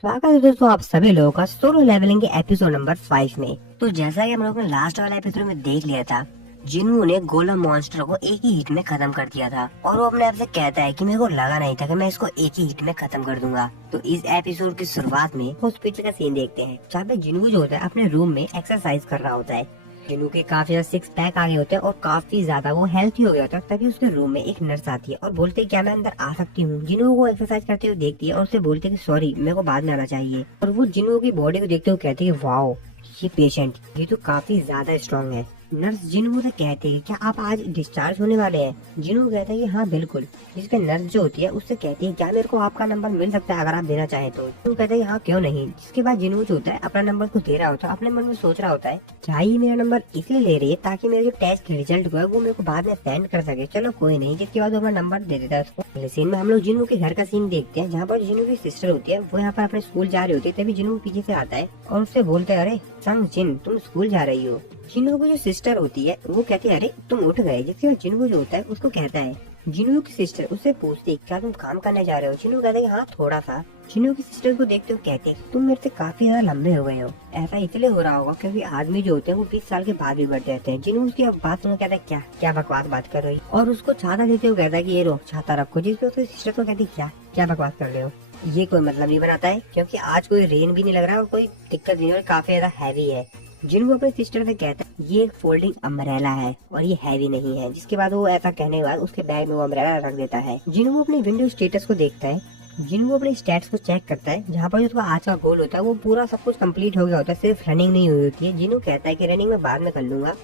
स्वागत है दोस्तों आप सभी लोगों का सोलो लेवलिंग के एपिसोड नंबर 5 में। तो जैसा कि हम लोगों ने लास्ट वाला एपिसोड में देख लिया था, जिन्हों ने गोलम मॉन्स्टर को एक ही हिट में खत्म कर दिया था और वो अपने आप से कहता है कि मेरे को लगा नहीं था कि मैं इसको एक ही हिट में खत्म कर दूंगा। तो इस एपिसोड की शुरुआत में हॉस्पिटल का सीन देखते हैं जहाँ पे जिन्हू जो होता है अपने रूम में एक्सरसाइज कर रहा होता है। जिन्हू के काफी ज्यादा 6 पैक आ गए होते हैं और काफी ज्यादा वो हेल्थी हो गया होता है। तभी उसके रूम में एक नर्स आती है और बोलते है क्या मैं अंदर आ सकती हूँ। जिन्हू को एक्सरसाइज करते हुए देखती है और उसे बोलते है कि सॉरी मेरे को बाद में आना चाहिए। और वो जिन्हू की बॉडी को देखते हुए कहती है वाओ ये पेशेंट ये तो काफी ज्यादा स्ट्रॉन्ग है। नर्स जिन्हू से कहते हैं क्या आप आज डिस्चार्ज होने वाले हैं। जिन्हू कहता है कि हाँ बिल्कुल। जिसपे नर्स जो होती है उससे कहती है क्या मेरे को आपका नंबर मिल सकता है अगर आप देना चाहें तो। जिन्हू कहता है हाँ क्यों नहीं। जिसके बाद जिन्हू जो होता है अपना नंबर को दे रहा होता है, अपने मन में सोच रहा होता है क्या ये मेरा नंबर इसलिए ले रही है ताकि मेरे जो टेस्ट के रिजल्ट हुआ है वो मेरे को बाद में सेंड कर सके। चलो कोई नहीं। जिसके बाद वो अपना नंबर दे देता है उसको। अगले सीन में हम लोग जिन्हू के घर का सीन देखते हैं जहाँ पर जिन्हू की सिस्टर होती है वो यहाँ पर अपने स्कूल जा रही होती है। तभी जिन्हू पीछे से आता है और उससे बोलता है अरे संग जिन तुम स्कूल जा रही हो। जिन्हू की जो सिस्टर होती है वो कहती है अरे तुम उठ गए। जिसके बाद जिन्हू जो होता है उसको कहता है जिन्हू की सिस्टर उससे पूछती है क्या तुम काम करने जा रहे हो। जिन्हू कहता है हाँ थोड़ा सा। जिन्हू की सिस्टर को देखते हुए कहते हैं तुम मेरे से काफी ज्यादा लंबे हो गए हो। ऐसा इसलिए हो रहा होगा क्योंकि आदमी जो होते हैं वो 20 साल के बाद भी बढ़ जाते हैं। जिन्हू उसकी बात सुन कहता है क्या क्या बकवास बात कर रही और उसको छाता देते हुए कहता है कि ये रो छाता रखो। जिसपे उसकी सिस्टर को कहती क्या क्या बकवास कर रहे हो ये कोई मतलब नहीं बनाता है क्योंकि आज कोई रेन भी नहीं लग रहा और कोई दिक्कत नहीं और काफी ज्यादा हैवी है। जिन्हों अपने सिस्टर से कहता है ये एक फोल्डिंग अम्ब्रेला है और ये हैवी नहीं है। जिसके बाद वो ऐसा कहने के बाद उसके बैग में वो अम्ब्रेला रख देता है। जिन्हों अपने विंडो स्टेटस को देखता है, जिन्हों अपने स्टैट्स को चेक करता है जहाँ पर उसका आज का गोल होता है वो पूरा सब कुछ कंप्लीट हो गया होता है, सिर्फ रनिंग नहीं हुई होती है। जिन्हों कहता है कि रनिंग में बाद में कर लूंगा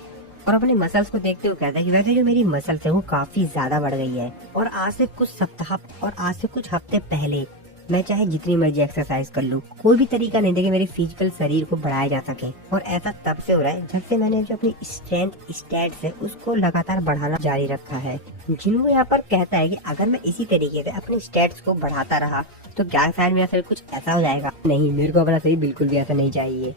और अपने मसल्स को देखते हुए कहता है कि वैसे जो मेरी मसल्स है वो काफी ज्यादा बढ़ गई है और आज से कुछ हफ्ते पहले मैं चाहे जितनी मर्जी एक्सरसाइज कर लूँ कोई भी तरीका नहीं था कि मेरे फिजिकल शरीर को बढ़ाया जा सके। और ऐसा तब से हो रहा है जब से मैंने जो अपनी स्ट्रेंथ स्टैट्स है उसको लगातार बढ़ाना जारी रखा है। जिन्होंने यहाँ पर कहता है कि अगर मैं इसी तरीके से अपने स्टैट्स को बढ़ाता रहा तो क्या शायद मेरा शरीर कुछ ऐसा हो जाएगा। नहीं मेरे को अपना शरीर बिल्कुल भी ऐसा नहीं चाहिए।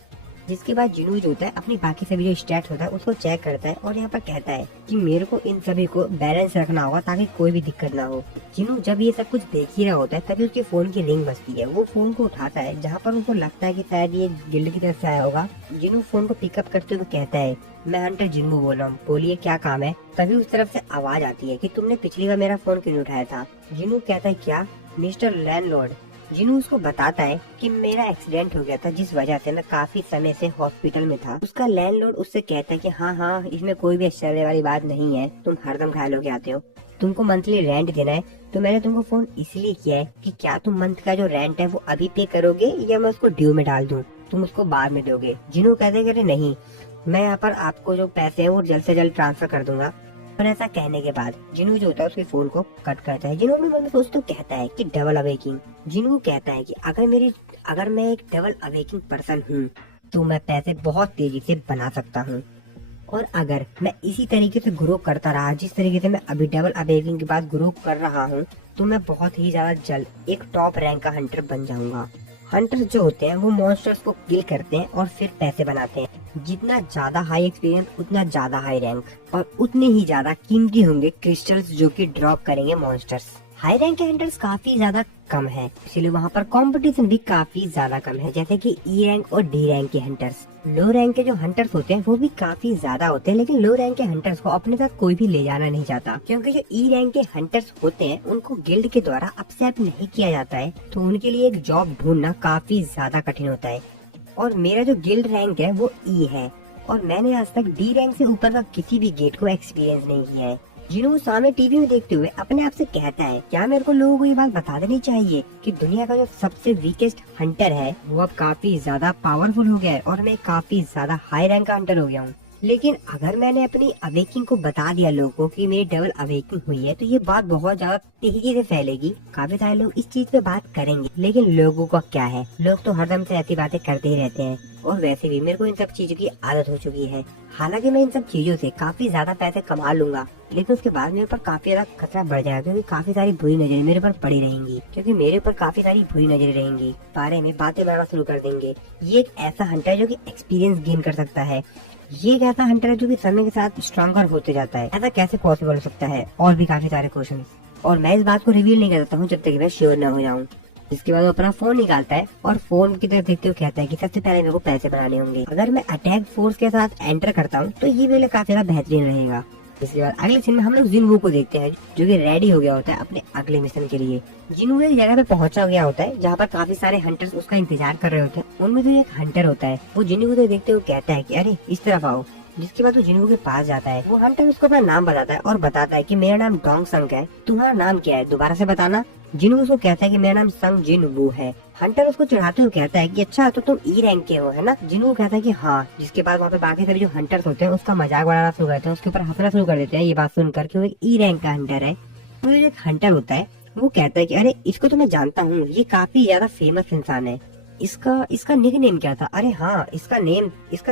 जिसके बाद जिन्हू जो होता है अपनी बाकी सभी जो स्टैट्स होता है उसको चेक करता है और यहाँ पर कहता है कि मेरे को इन सभी को बैलेंस रखना होगा ताकि कोई भी दिक्कत ना हो। जिन्हू जब ये सब कुछ देख ही रहा होता है तभी उसके फोन की रिंग बजती है। वो फोन को उठाता है जहाँ पर उसको लगता है कि शायद ये गिल्ड की तरफ से आया होगा। जिन्हू फोन को पिकअप करते हुए कहता है मैं हंटर जिन्हू बोल रहा हूँ, बोलिए क्या काम है। तभी उस तरफ से आवाज आती है कि तुमने पिछली बार मेरा फोन क्यों उठाया था। जिन्हू कहता है क्या मिस्टर लैंडलॉर्ड। जिन्हू उसको बताता है कि मेरा एक्सीडेंट हो गया था जिस वजह से मैं काफी समय से हॉस्पिटल में था। उसका लैंडलॉर्ड उससे कहता है कि हाँ हाँ इसमें कोई भी आश्चर्य वाली बात नहीं है, तुम हरदम घायल होके आते हो, तुमको मंथली रेंट देना है तो मैंने तुमको फोन इसलिए किया है कि क्या तुम मंथ का जो रेंट है वो अभी पे करोगे या मैं उसको ड्यू में डाल दूँ, तुम उसको बाद में दोगे। जिन्हू कहते हैं नहीं मैं यहाँ पर आपको जो पैसे है वो जल्द से जल्द ट्रांसफर कर दूंगा। और ऐसा कहने के बाद जिन्हू जो होता है उसके फोन को कट करता है। जिन्हू अपने मन में सोचते कहता है कि डबल अवेकिंग। जिन्हू कहता है कि अगर मैं एक डबल अवेकिंग पर्सन हूँ तो मैं पैसे बहुत तेजी से बना सकता हूँ और अगर मैं इसी तरीके से ग्रो करता रहा जिस तरीके से मैं अभी डबल अवेकिंग के बाद ग्रो कर रहा हूँ तो मैं बहुत ही ज्यादा जल्द एक टॉप रैंक का हंटर बन जाऊंगा। हंटर्स जो होते हैं वो मॉन्स्टर्स को किल करते हैं और फिर पैसे बनाते हैं। जितना ज्यादा हाई एक्सपीरियंस उतना ज्यादा हाई रैंक और उतने ही ज्यादा कीमती होंगे क्रिस्टल्स जो कि ड्रॉप करेंगे मॉन्स्टर्स। हाई रैंक के हंटर्स काफी ज्यादा कम है इसलिए वहाँ पर कंपटीशन भी काफी ज्यादा कम है, जैसे कि ई रैंक और डी रैंक के हंटर्स। लो रैंक के जो हंटर्स होते हैं वो भी काफी ज्यादा होते हैं लेकिन लो रैंक के हंटर्स को अपने साथ कोई भी ले जाना नहीं चाहता क्योंकि जो ई रैंक के हंटर्स होते हैं उनको गिल्ड के द्वारा एक्सेप्ट नहीं किया जाता है तो उनके लिए एक जॉब ढूंढना काफी ज्यादा कठिन होता है। और मेरा जो गिल्ड रैंक है वो ई है और मैंने आज तक डी रैंक से ऊपर का किसी भी गेट को एक्सपीरियंस नहीं किया है। जिन्हों सामने टीवी में देखते हुए अपने आप से कहता है क्या मेरे को लोगों को ये बात बता देनी चाहिए कि दुनिया का जो सबसे वीकेस्ट हंटर है वो अब काफी ज्यादा पावरफुल हो गया है और मैं काफी ज्यादा हाई रैंक का हंटर हो गया हूँ। लेकिन अगर मैंने अपनी अवेकिंग को बता दिया लोगों को कि मेरी डबल अवेकिंग हुई है तो ये बात बहुत ज्यादा तेजी से फैलेगी, काफी सारे लोग इस चीज पे बात करेंगे। लेकिन लोगों का क्या है, लोग तो हरदम से ऐसी बातें करते ही रहते हैं और वैसे भी मेरे को इन सब चीजों की आदत हो चुकी है। हालांकि मैं इन सब चीजों से काफी ज्यादा पैसे कमा लूंगा लेकिन उसके बाद मेरे ऊपर काफी ज्यादा खतरा बढ़ जाएगा क्योंकि काफी सारी बुरी नजरें मेरे पर पड़ी रहेंगी बारे में बातें बनाना शुरू कर देंगे। ये एक ऐसा हंटर है जो कि एक्सपीरियंस गेन कर सकता है, ये एक ऐसा हंटर है जो कि समय के साथ स्ट्रॉन्गर होते जाता है। ऐसा कैसे पॉसिबल हो सकता है और भी काफी सारे क्वेश्चन और मैं इस बात को रिवील नहीं कर सकता हूँ जब तक मैं श्योर न हो जाऊँ। इसके बाद वो अपना फोन निकालता है और फोन की तरफ देखते हुए कहता है कि सबसे पहले मेरे को पैसे बनाने होंगे, अगर मैं अटैक फोर्स के साथ एंटर करता हूँ तो ये मेरे लिए काफी ज्यादा बेहतरीन रहेगा। इसके बाद अगले सीन में हम लोग जिनवू को देखते हैं जो कि रेडी हो गया होता है अपने अगले मिशन के लिए। जिनवू एक जगह पे पहुंचा गया होता है जहाँ पर काफी सारे हंटर्स उसका इंतजार कर रहे होते हैं। उनमें जो एक हंटर होता है वो जिनवू को देखते हुए कहता है कि अरे इस तरफ आओ। जिसके बाद वो जिनवू के पास जाता है। वो हंटर उसको अपना नाम बताता है और बताता है कि मेरा नाम डोंग संग है, तुम्हारा नाम क्या है दोबारा से बताना। जिनवू उसको कहता है कि मेरा नाम संग जिनवू है। हंटर उसको चढ़ाते हुए कहता है कि अच्छा तो तुम ई रैंक के हो है ना। जिनवू कहता है कि हाँ। जिसके बाद वहाँ पे बाकी सभी जो हंटर्स होते हैं उसका मजाक बनाना शुरू करते हैं, उसके ऊपर हंसना शुरू कर देते हैं ये बात सुनकर कि वो एक ई रैंक का हंटर है। तो एक हंटर होता है वो कहता है कि अरे इसको तो मैं जानता हूँ, ये काफी ज्यादा फेमस इंसान है। इसका निक नेम क्या था? अरे हाँ, इसका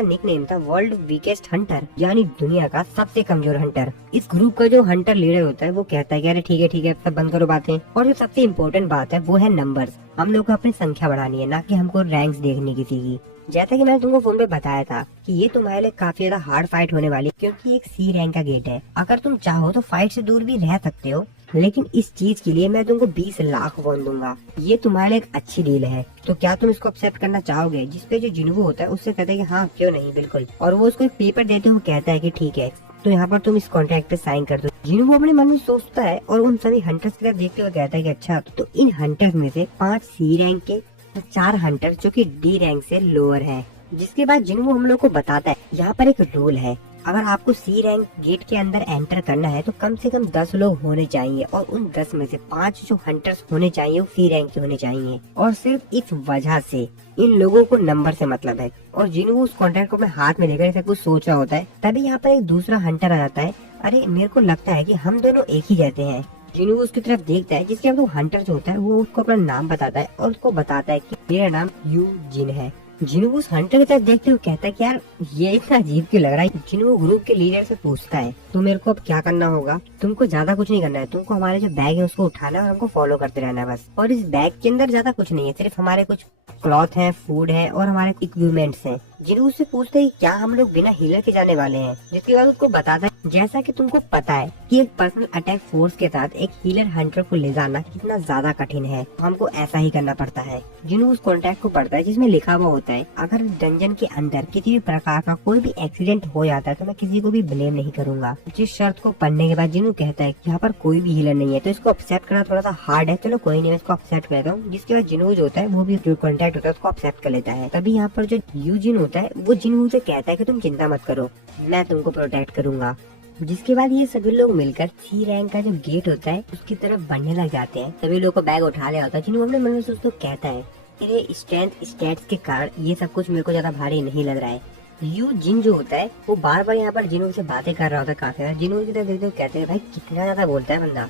निक नेम था वर्ल्ड वीकेस्ट हंटर, यानी दुनिया का सबसे कमजोर हंटर। इस ग्रुप का जो हंटर लीडर होता है वो कहता है कि अरे ठीक है सब बंद करो बातें। और जो सबसे इम्पोर्टेंट बात है वो है नंबर्स। हम लोग को अपनी संख्या बढ़ानी है, ना कि हमको रैंक्स देखनी किसी की। जैसा कि मैंने तुमको फोन पे बताया था कि ये तुम्हारे लिए काफी ज्यादा हार्ड फाइट होने वाली है, क्योंकि एक सी रैंक का गेट है। अगर तुम चाहो तो फाइट से दूर भी रह सकते हो, लेकिन इस चीज के लिए मैं तुमको 20 लाख वॉन दूंगा। ये तुम्हारे लिए एक अच्छी डील है, तो क्या तुम इसको एक्सेप्ट करना चाहोगे? जिसपे जो जिनवू होता है उससे कहता है कि हाँ क्यों नहीं, बिल्कुल। और वो उसको एक पेपर देते हुए कहता है कि ठीक है, तो यहाँ पर तुम इस कॉन्ट्रैक्ट पे साइन कर दो। जिनवू अपने मन में सोचता है और उन सभी हंटर्स की तरफ देखते हुए कहता है कि अच्छा तो इन हंटर्स में से 5 सी रैंक के और 4 हंटर जो कि डी रैंक से लोअर है। जिसके बाद जिनवू हम लोग को बताता है यहाँ पर एक रूल है, अगर आपको सी रैंक गेट के अंदर एंटर करना है तो कम से कम 10 लोग होने चाहिए, और उन 10 में से 5 जो हंटर्स होने चाहिए वो सी रैंक के होने चाहिए। और सिर्फ इस वजह से इन लोगों को नंबर से मतलब है। और जिनवू उस कॉन्ट्रैक्ट को अपने हाथ में लेकर ऐसा कुछ सोच रहा होता है, तभी यहाँ पर एक दूसरा हंटर आ जाता है। अरे मेरे को लगता है कि हम दोनों एक ही जैसे हैं। जिनवू उसकी तरफ देखता है, जिसके बाद वो हंटर जो होता है वो उसको अपना नाम बताता है और उसको बताता है कि मेरा नाम यू जिन है। जिनवू उस हंटर की तरफ देखते हुए कहता है कि यार ये इतना अजीब क्यों लग रहा है। जिनवू ग्रुप के लीडर से पूछता है तो मेरे को अब क्या करना होगा? तुमको ज्यादा कुछ नहीं करना है, तुमको हमारे जो बैग है उसको उठाना है और हमको फॉलो करते रहना है बस। और इस बैग के अंदर ज्यादा कुछ नहीं है, सिर्फ हमारे कुछ क्लॉथ है, फूड है और हमारे इक्विपमेंट्स हैं। जिनवू उससे पूछते है क्या हम लोग बिना हीलर के जाने वाले हैं? जिसके बाद उसको बताता है जैसा कि तुमको पता है कि एक पर्सनल अटैक फोर्स के साथ एक हीलर हंटर को ले जाना कितना ज्यादा कठिन है, हमको ऐसा ही करना पड़ता है। जिनवू उस कॉन्ट्रैक्ट को पढ़ता है जिसमें लिखा हुआ होता है अगर डंजन के अंदर किसी भी प्रकार का कोई भी एक्सीडेंट हो जाता है तो मैं किसी को भी ब्लेम नहीं करूंगा। जिस शर्त को पढ़ने के बाद जिनवू कहता है कि यहाँ पर कोई भी हीलर नहीं है, तो इसको एक्सेप्ट करना थोड़ा सा हार्ड है, चलो कोई नहीं मैं इसको एक्सेप्ट करता हूँ। जिसके बाद जिनवू जो होता है वो भी जो कॉन्ट्रैक्ट होता है उसको एक्सेप्ट कर लेता है। तभी यहाँ पर जो यूजिन होता है वो जिनवू से कहता है कि तुम चिंता मत करो, मैं तुमको प्रोटेक्ट करूंगा। जिसके बाद ये सभी लोग मिलकर सी रैंक का जो गेट होता है उसकी तरफ बढ़ने लग जाते हैं। सभी लोग को बैग उठा लिया होता है। जिन्होंने अपने मन में सोचते कहता है तेरे स्ट्रेंथ स्टैट्स के कारण ये सब कुछ मेरे को ज्यादा भारी नहीं लग रहा है। यू जिन जो होता है वो बार बार यहाँ पर जिनों से बातें कर रहा होता है काफी। जिनों की तरफ देखते हुए कहते हैं भाई कितना ज्यादा बोलता है बंदा।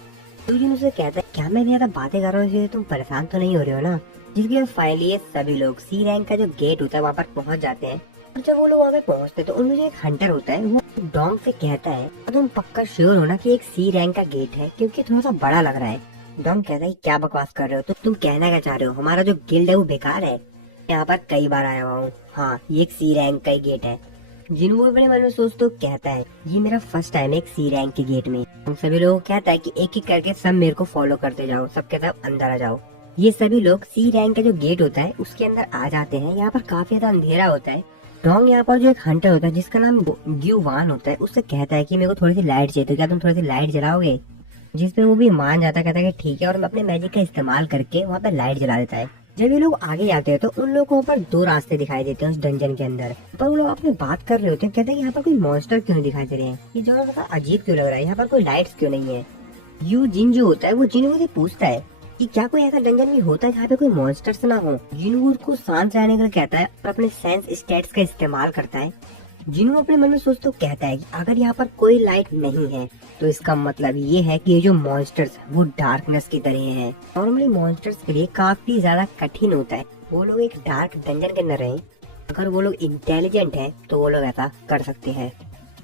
यू जिन उसे कहता है क्या मैं ज्यादा बातें कर रहा हूँ इसलिए तुम परेशान तो नहीं हो रहे हो ना? जिसके बाद फाइनली ये सभी लोग सी रैंक का जो गेट होता है वहाँ पर पहुँच जाते हैं। और जब वो लोग वहाँ पे पहुँचते तो उनमें जो एक हंटर होता है वो डोंग से कहता है तुम पक्का श्योर हो ना कि एक सी रैंक का गेट है, क्योंकि थोड़ा सा बड़ा लग रहा है। डोंग कहता है क्या बकवास कर रहे हो, तो तुम कहना क्या चाह रहे हो? हमारा जो गिल्ड है वो बेकार है, यहाँ पर कई बार आया हुआ हूँ। हाँ ये एक सी रैंक का ही गेट है। जिनवू अपने मन में सोच तो कहता है ये मेरा फर्स्ट टाइम है एक सी रैंक के गेट में। हम सभी लोगों को कहता है कि एक एक करके सब मेरे को फॉलो करते जाओ, सब कहता है अंदर आ जाओ। ये सभी लोग सी रैंक का जो गेट होता है उसके अंदर आ जाते हैं। यहाँ पर काफी ज्यादा अंधेरा होता है। डोंग यहाँ पर जो एक हंटर होता है जिसका नाम ग्यूवान होता है उससे कहता है कि मेरे को थोड़ी सी लाइट चाहिए, तो क्या तुम थोड़ी सी लाइट जलाओगे? जिसपे वो भी मान जाता है, कहता है कि ठीक है, और अपने मैजिक का इस्तेमाल करके वहाँ पे लाइट जला देता है। जब ये लोग आगे जाते हैं तो उन लोगों को वहाँ पर 2 रास्ते दिखाई देते हैं उस डंजन के अंदर। पर वो लोग अपने बात कर रहे होते हैं, कहते हैं यहाँ पर कोई मॉन्स्टर क्यों दिखाई दे रहे हैं, ये जो सा अजीब क्यों लग रहा है, यहाँ पर कोई लाइट्स क्यों नहीं है। यू जिन जो होता है वो जिनवू से पूछता है कि क्या कोई ऐसा डंजन भी होता है जहाँ पे कोई मॉन्स्टर्स ना हो। जिनवू को शांत रहने के लिए कहता है और अपने सेंस स्टेट्स का इस्तेमाल करता है। जिनवू अपने मन में सोच तो कहता है कि अगर यहाँ पर कोई लाइट नहीं है तो इसका मतलब ये है कि ये जो मॉन्स्टर्स वो डार्कनेस की तरह हैं। नॉर्मली मॉन्स्टर्स के लिए काफी ज्यादा कठिन होता है वो लोग एक डार्क डंजन के अंदर रहे। अगर वो लोग इंटेलिजेंट है तो वो लोग ऐसा कर सकते हैं।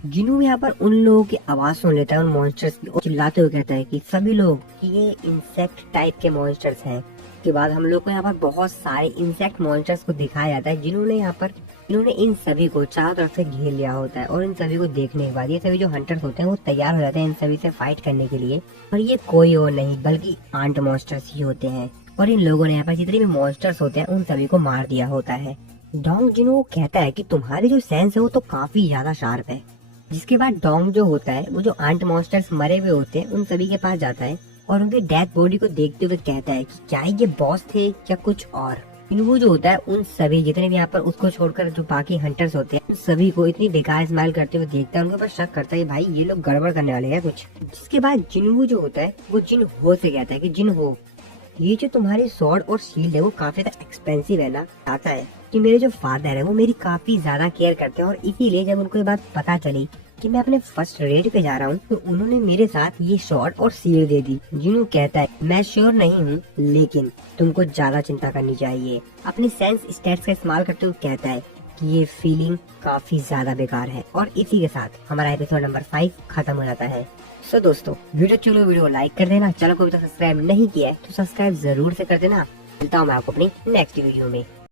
जिनवू यहाँ पर उन लोगों की आवाज सुन लेता है, उन मॉन्स्टर्स की, और चिल्लाते हुए कहता है कि सभी लोग कि ये इंसेक्ट टाइप के मॉन्स्टर्स हैं। उसके बाद हम लोग को यहाँ पर बहुत सारे इंसेक्ट मॉन्स्टर्स को दिखाया जाता है इन्होंने इन सभी को चारों तरफ से घेर लिया होता है। और इन सभी को देखने के बाद ये सभी जो हंटर्स होते हैं वो तैयार हो जाते हैं इन सभी से फाइट करने के लिए। और ये कोई और नहीं बल्कि आंट मॉन्स्टर्स ही होते हैं। और इन लोगों ने यहाँ पर जितने भी मॉन्स्टर्स होते हैं उन सभी को मार दिया होता है। डोंग जिन्हो कहता है कि तुम्हारी जो सेंस है वो तो काफी ज्यादा शार्प है। जिसके बाद डोंग जो होता है वो जो आंट मॉन्स्टर्स मरे हुए होते हैं उन सभी के पास जाता है और उनकी डेथ बॉडी को देखते हुए कहता है कि क्या ये बॉस थे या कुछ और। इनको जो होता है उन सभी जितने भी यहाँ पर उसको छोड़कर जो बाकी हंटर्स होते हैं उन सभी को इतनी बेकार स्माइल करते हुए देखता है, उनके ऊपर शक करता है भाई ये लोग गड़बड़ करने वाले हैं कुछ। जिसके बाद जिन्हो जो होता है वो जिन हो से कहता है कि जिन हो ये जो तुम्हारी स्वॉर्ड और शील्ड है वो काफी ज्यादा एक्सपेंसिव है ना। आता है कि मेरे जो फादर है वो मेरी काफी ज्यादा केयर करते हैं और इसीलिए जब उनको ये बात पता चली कि मैं अपने फर्स्ट रेड पे जा रहा हूँ तो उन्होंने मेरे साथ ये शॉर्ट और शील्ड दे दी। जिन्हों कहता है मैं श्योर नहीं हूँ लेकिन तुमको ज्यादा चिंता करनी चाहिए। अपनी सेंस स्टेट्स का इस्तेमाल करते हुए कहता है कि ये फीलिंग काफी ज्यादा बेकार है। और इसी के साथ हमारा एपिसोड नंबर 5 खत्म हो जाता है। सो दोस्तों वीडियो को लाइक कर देना, चैनल को अभी तक सब्सक्राइब नहीं किया है तो सब्सक्राइब जरूर से कर देना। मिलता हूँ मैं आपको अपनी नेक्स्ट वीडियो में।